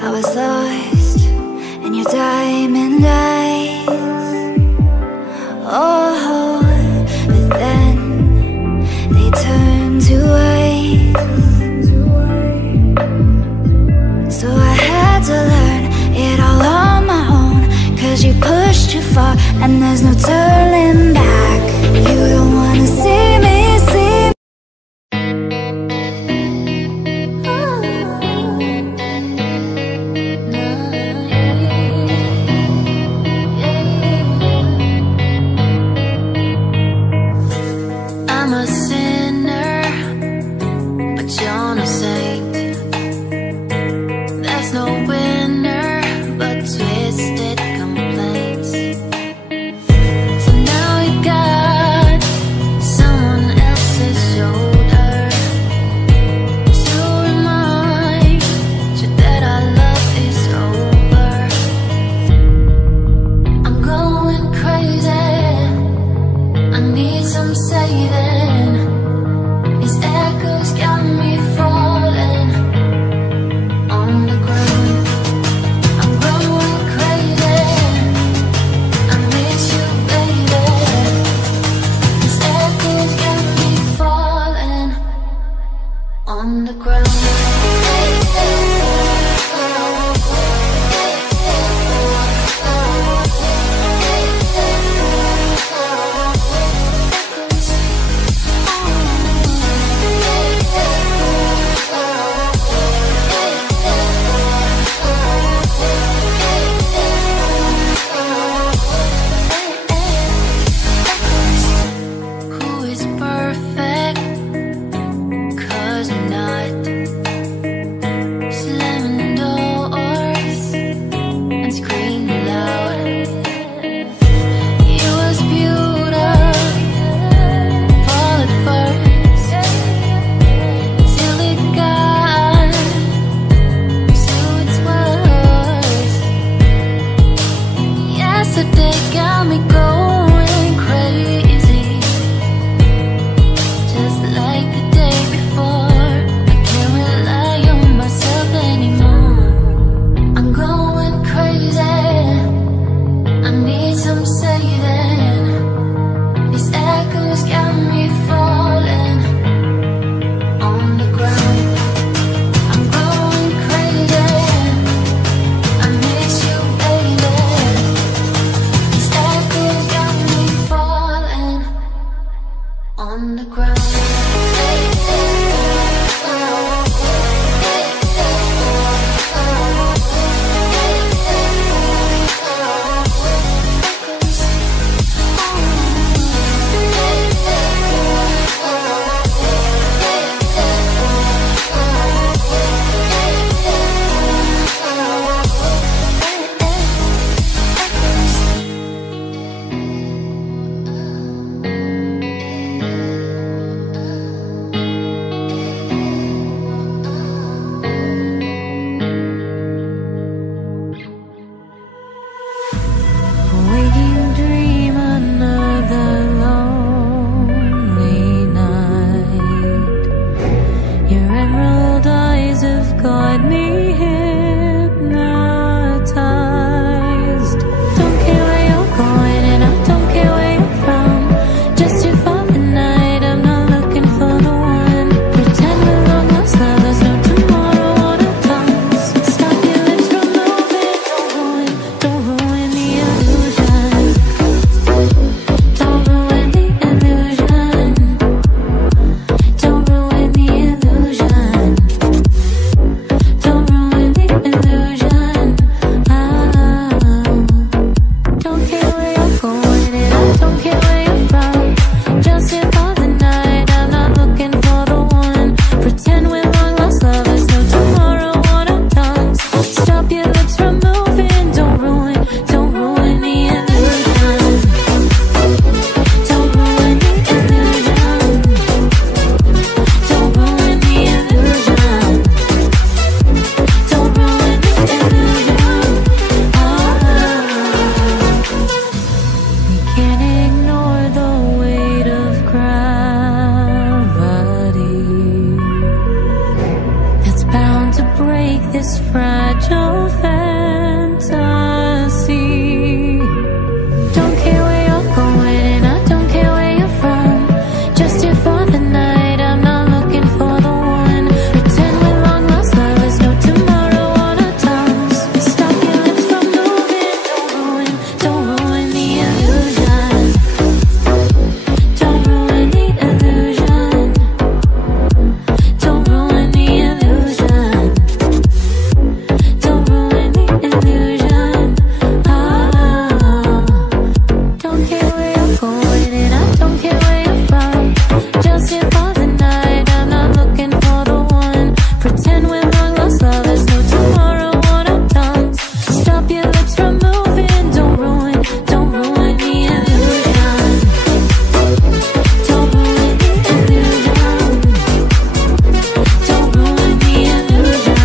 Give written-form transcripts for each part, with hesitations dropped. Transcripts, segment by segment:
I was lost in your diamond eyes. Oh, but then they turned to ice. So I had to learn it all on my own, 'cause you pushed too far and there's no turning back. You don't wanna see me, see me. I'm a sinner, but you're no saint. There's no winner but twisted complaints. So now you got this fragile fantasy. Don't care where you're going and I don't care where you're from. Just here for the night, I'm not looking for the one. Pretend we're long lost lovers, no tomorrow on our tongues. Stop your lips from moving, don't ruin the illusion. Don't ruin the illusion. Don't ruin the illusion. Don't ruin the illusion. Oh. Don't care where you're going and I don't care where you're from. Just here for the night, I'm not looking for the one. Pretend we're long lost lovers, no tomorrow on our tongues. Stop your lips from moving, don't ruin the illusion. Don't ruin the illusion. Don't ruin the illusion.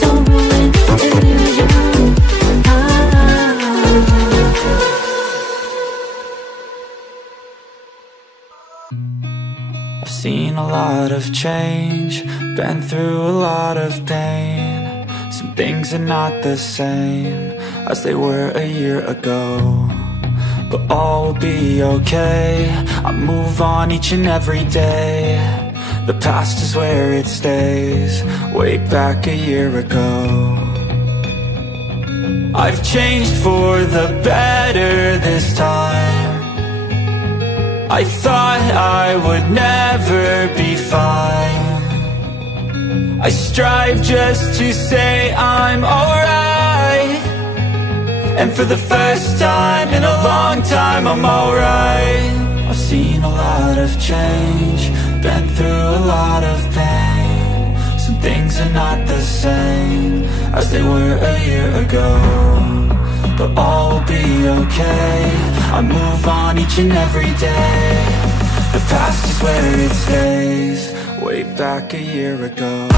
Don't ruin the illusion. I've seen a lot of change, been through a lot of pain. Some things are not the same as they were a year ago, but all will be okay. I move on each and every day. The past is where it stays, way back a year ago. I've changed for the better this time. I thought I would never be fine. I strive just to say I'm alright, and for the first time in a long time I'm alright. I've seen a lot of change, been through a lot of pain. Some things are not the same as they were a year ago, but all will be okay. I move on each and every day. The past is where it stays, way back a year ago.